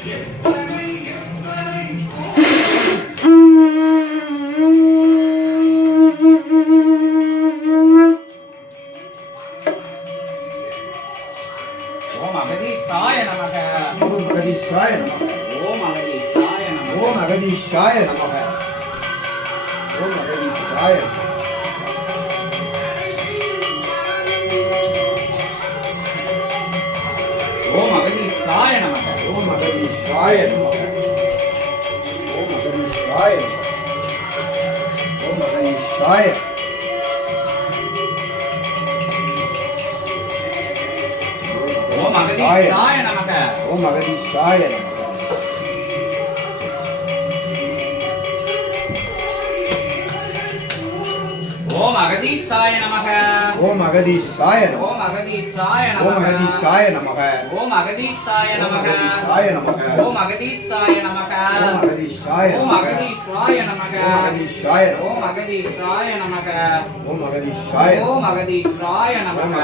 ஓம் அகதீஷாய நமக. ஓம் அகதீஷாய நமக. ஓம் அகதீஷாய நமக. ஓம் அகதீஷாய நமக. ஓம் அகதீஷாய நமக. ஓம் அகதீஷாய நமக. ஓம் அகதீஷாய நமக. ஓம் அகதீஷாய நமக. ஓம் அகதீஷாய. ஓம் அகதீஷாய நமக. ஓம் அகதீஷாய நமக. ஓம் அகதீஷாய நமக. ஓம் அகதீஷாய நமக. ஓம் அகதீஷாய ஓம் நமக. அகதீஷாய நமக. ஓம் அகதீஷாய நமக. ஓம் அகதீஷாய நமக. ஓம் அகதீஷாய நமக. ஓம் அகதீஷாய நமக. ஓம் அகதீஷாய நமக. ஓம் அகதீஷாய. ஓம் அகதீஷாய நமக. ஓம் அகதீஷாய ஓம் அகதீஷாய நமக. நமக.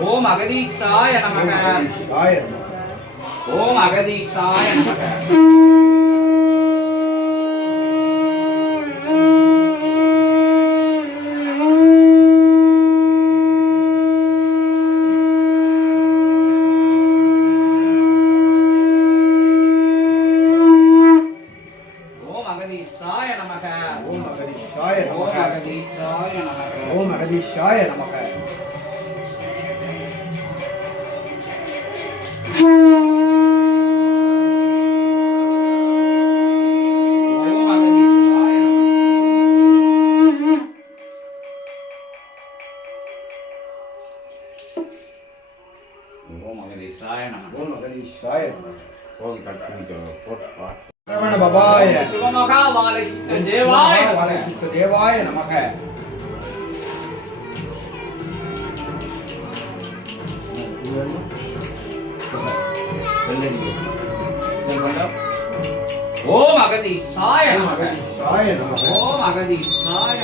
ஓம் ஓம் அகதீஷாய நமக. அகதீஷாய நமக. அகதீஷாய நமக. ஓம் அகதீஷாய ஓம் நமக. அகதீஷாய நமக. ஓம் அகதீஷாய நமக. ஓம் அகதீஷாய நமக. ஓம் அகதீஷாய நமக. கோவில் கட்டுமிக்க போட்பா. சரவண பவாய சிவமகா வாலசித்த தேவாய நமக. வாலசித்த தேவாய நமக. ஓம் அகதீஷாய ஓம் நமக. அகதீஷாய நமக. ஓம் அகதீஷாய நமக. ஓம் அகதீஷாய